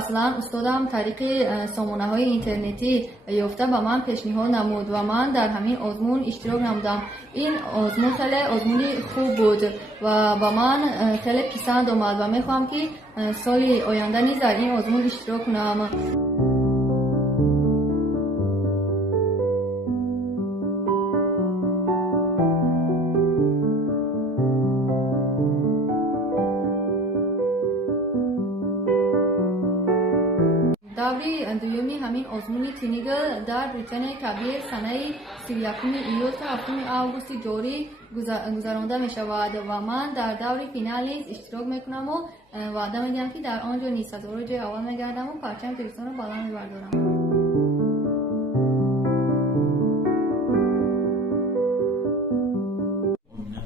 اصلا استادم طریق سامانه های اینترنتی یافته به من پیشنهاد نمود و من در همین آزمون اشتراک نمودم. این آزمون خیلی آزمونی خوب بود و به من خیلی پسند آمد و میخوام که سال آینده نیز در این آزمون اشتراک کنم. دوری دومی همین آزمون تینیگل در بریتانیای کبیر سنه 31 ایول تا 7 آگوست جاری گذرانده می شود و من در دوری فینال نیز اشتراک میکنم و وعده میدم که در آنجا نیز تصاویر جای اول میگردم و پرچم تلویزیون رو بالا میبردارم.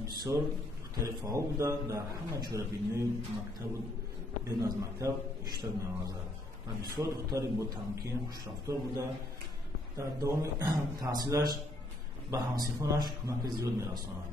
بسیار مختلف ها بوده در همه چاره‌بینی مکتب و بین از مکتب اشتراک می‌ورزد و بسیار دختری با تمکین خوشرفتار بوده. در دوام تحصیلش به همسیفانش کمک زیاد می‌رساند.